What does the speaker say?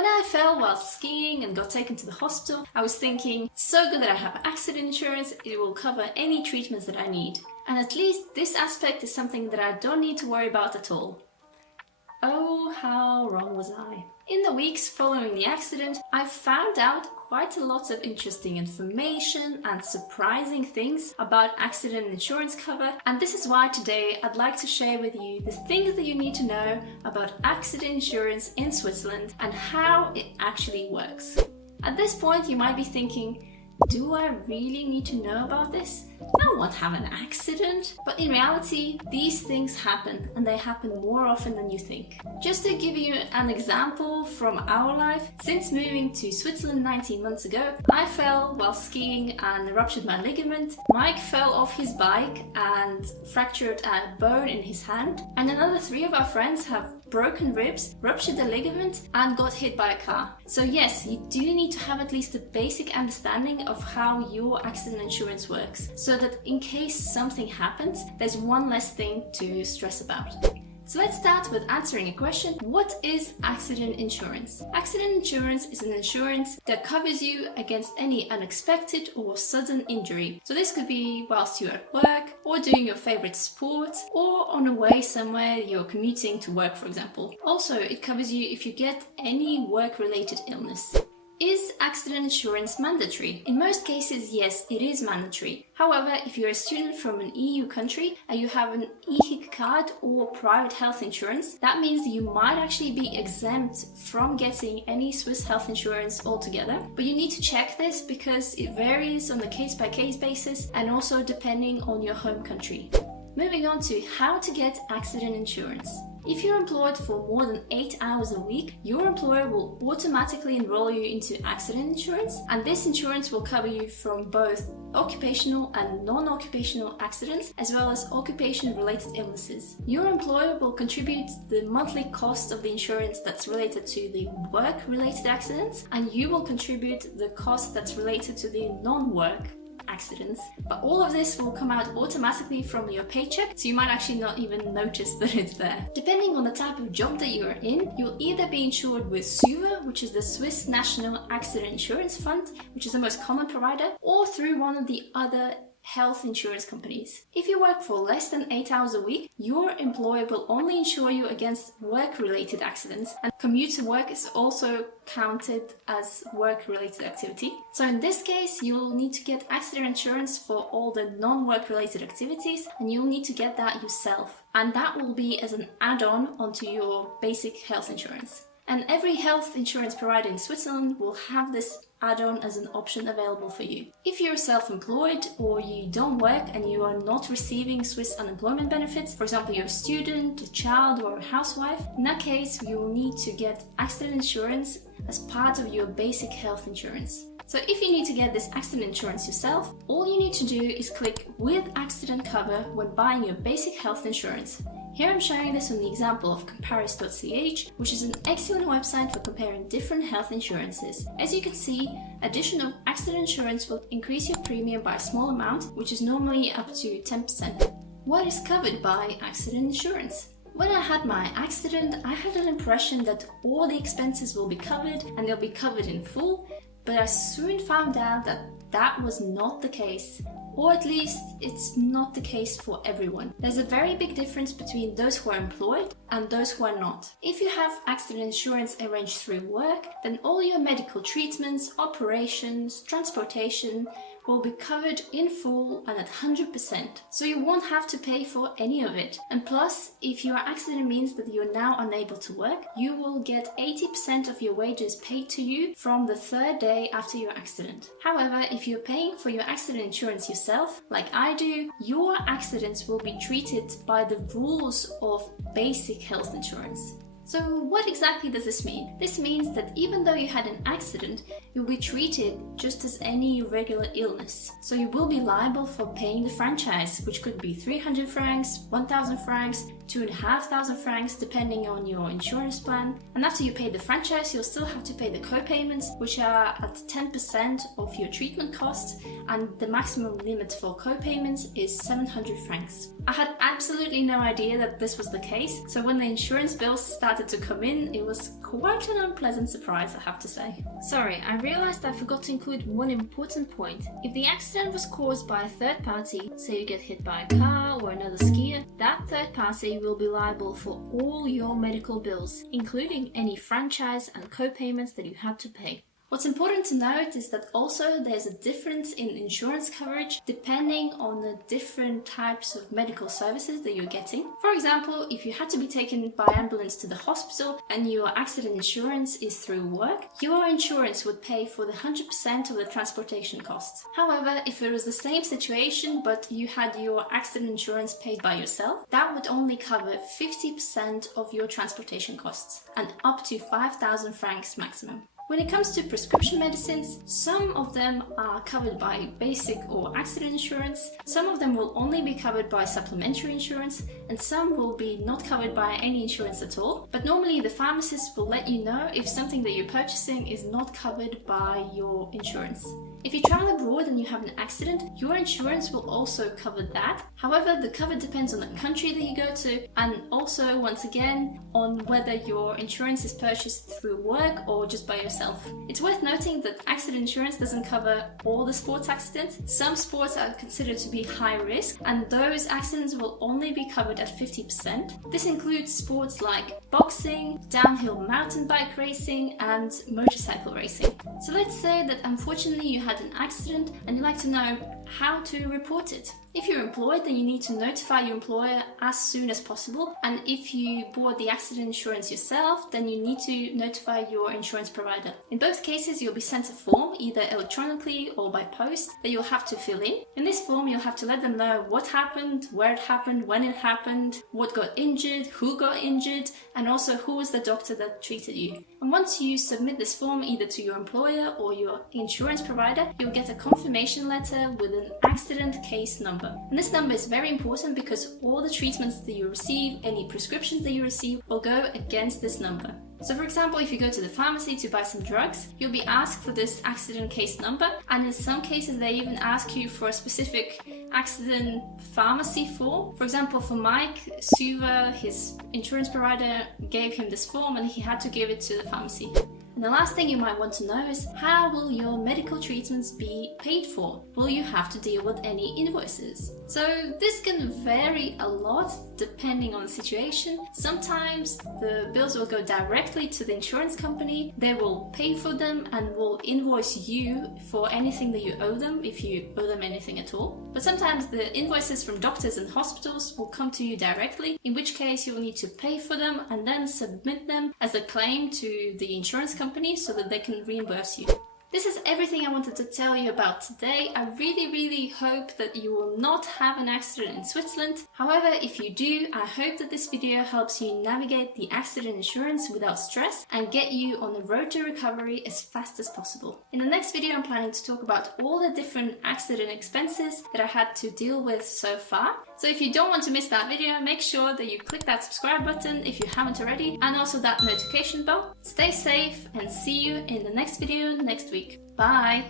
When I fell while skiing and got taken to the hospital, I was thinking, it's so good that I have accident insurance, it will cover any treatments that I need. And at least this aspect is something that I don't need to worry about at all. Oh, how wrong was I? In the weeks following the accident, I found out quite a lot of interesting information and surprising things about accident insurance cover, and this is why today I'd like to share with you the things that you need to know about accident insurance in Switzerland and how it actually works. At this point you might be thinking, do I really need to know about this? I won't have an accident. But in reality, these things happen, and they happen more often than you think. Just to give you an example from our life, since moving to Switzerland 19 months ago, I fell while skiing and ruptured my ligament. Mike fell off his bike and fractured a bone in his hand. And another 3 of our friends have broken ribs, ruptured the ligament, and got hit by a car. So yes, you do need to have at least a basic understanding of how your accident insurance works, so that in case something happens, there's one less thing to stress about. So let's start with answering a question. What is accident insurance? Accident insurance is an insurance that covers you against any unexpected or sudden injury. So this could be whilst you're at work, or doing your favorite sport, or on a way somewhere you're commuting to work, for example. Also, it covers you if you get any work-related illness. Is accident insurance mandatory? In most cases, yes, it is mandatory. However, if you're a student from an EU country and you have an EHIC card or private health insurance, that means that you might actually be exempt from getting any Swiss health insurance altogether. But you need to check this because it varies on a case-by-case basis and also depending on your home country. Moving on to how to get accident insurance. If you're employed for more than 8 hours a week, your employer will automatically enroll you into accident insurance, and this insurance will cover you from both occupational and non-occupational accidents, as well as occupation-related illnesses. Your employer will contribute the monthly cost of the insurance that's related to the work-related accidents, and you will contribute the cost that's related to the non-work accidents, but all of this will come out automatically from your paycheck, so you might actually not even notice that it's there. Depending on the type of job that you're in, you'll either be insured with SUVA, which is the Swiss National Accident Insurance Fund, which is the most common provider, or through one of the other health insurance companies. If you work for less than 8 hours a week, your employer will only insure you against work-related accidents, and commute to work is also counted as work-related activity. So in this case, you'll need to get accident insurance for all the non-work-related activities, and you'll need to get that yourself. And that will be as an add-on onto your basic health insurance. And every health insurance provider in Switzerland will have this add-on as an option available for you. If you're self-employed or you don't work and you are not receiving Swiss unemployment benefits, for example, you're a student, a child, or a housewife, in that case, you will need to get accident insurance as part of your basic health insurance. So if you need to get this accident insurance yourself, all you need to do is click with accident cover when buying your basic health insurance. Here I'm showing this on the example of comparis.ch, which is an excellent website for comparing different health insurances. As you can see, additional accident insurance will increase your premium by a small amount, which is normally up to 10%. What is covered by accident insurance? When I had my accident, I had an impression that all the expenses will be covered and they'll be covered in full, but I soon found out that that was not the case. Or at least it's not the case for everyone. There's a very big difference between those who are employed and those who are not. If you have accident insurance arranged through work, then all your medical treatments, operations, transportation will be covered in full and at 100%. So you won't have to pay for any of it. And plus, if your accident means that you're now unable to work, you will get 80% of your wages paid to you from the 3rd day after your accident. However, if you're paying for your accident insurance yourself, like I do, your accidents will be treated by the rules of basic health insurance. So what exactly does this mean? This means that even though you had an accident, you'll be treated just as any regular illness. So you will be liable for paying the franchise, which could be 300 francs, 1000 francs, 2,500 francs depending on your insurance plan. And after you pay the franchise, you'll still have to pay the co-payments, which are at 10% of your treatment costs, and the maximum limit for co-payments is 700 francs. I had absolutely no idea that this was the case, so when the insurance bills started to come in, it was quite an unpleasant surprise, I have to say. Sorry, I realized I forgot to include one important point. If the accident was caused by a third party, say you get hit by a car or another skier, that third party will be liable for all your medical bills, including any franchise and co-payments that you had to pay. What's important to note is that also there's a difference in insurance coverage depending on the different types of medical services that you're getting. For example, if you had to be taken by ambulance to the hospital and your accident insurance is through work, your insurance would pay for the 100% of the transportation costs. However, if it was the same situation but you had your accident insurance paid by yourself, that would only cover 50% of your transportation costs and up to 5,000 francs maximum. When it comes to prescription medicines, some of them are covered by basic or accident insurance, some of them will only be covered by supplementary insurance, and some will be not covered by any insurance at all. But normally the pharmacist will let you know if something that you're purchasing is not covered by your insurance. If you travel abroad and you have an accident, your insurance will also cover that. However, the cover depends on the country that you go to, and also, once again, on whether your insurance is purchased through work or just by yourself. It's worth noting that accident insurance doesn't cover all the sports accidents. Some sports are considered to be high risk, and those accidents will only be covered at 50%. This includes sports like boxing, downhill mountain bike racing, and motorcycle racing. So let's say that unfortunately you had an accident and you'd like to know how to report it. If you're employed, then you need to notify your employer as soon as possible. And if you bought the accident insurance yourself, then you need to notify your insurance provider. In both cases, you'll be sent a form, either electronically or by post, that you'll have to fill in. In this form, you'll have to let them know what happened, where it happened, when it happened, what got injured, who got injured, and also who was the doctor that treated you. And once you submit this form either to your employer or your insurance provider, you'll get a confirmation letter with an accident case number. And this number is very important because all the treatments that you receive, any prescriptions that you receive, will go against this number. So for example, if you go to the pharmacy to buy some drugs, you'll be asked for this accident case number, and in some cases they even ask you for a specific accident pharmacy form. For example, for Mike, Suva, his insurance provider, gave him this form and he had to give it to the pharmacy. And the last thing you might want to know is, how will your medical treatments be paid for? Will you have to deal with any invoices? So this can vary a lot depending on the situation. Sometimes the bills will go directly to the insurance company, they will pay for them and will invoice you for anything that you owe them, if you owe them anything at all. But sometimes the invoices from doctors and hospitals will come to you directly, in which case you'll need to pay for them and then submit them as a claim to the insurance company so that they can reimburse you. This is everything I wanted to tell you about today. I really hope that you will not have an accident in Switzerland. However, if you do, I hope that this video helps you navigate the accident insurance without stress and get you on the road to recovery as fast as possible. In the next video, I'm planning to talk about all the different accident expenses that I had to deal with so far. So if you don't want to miss that video, make sure that you click that subscribe button if you haven't already, and also that notification bell. Stay safe and see you in the next video next week. Bye!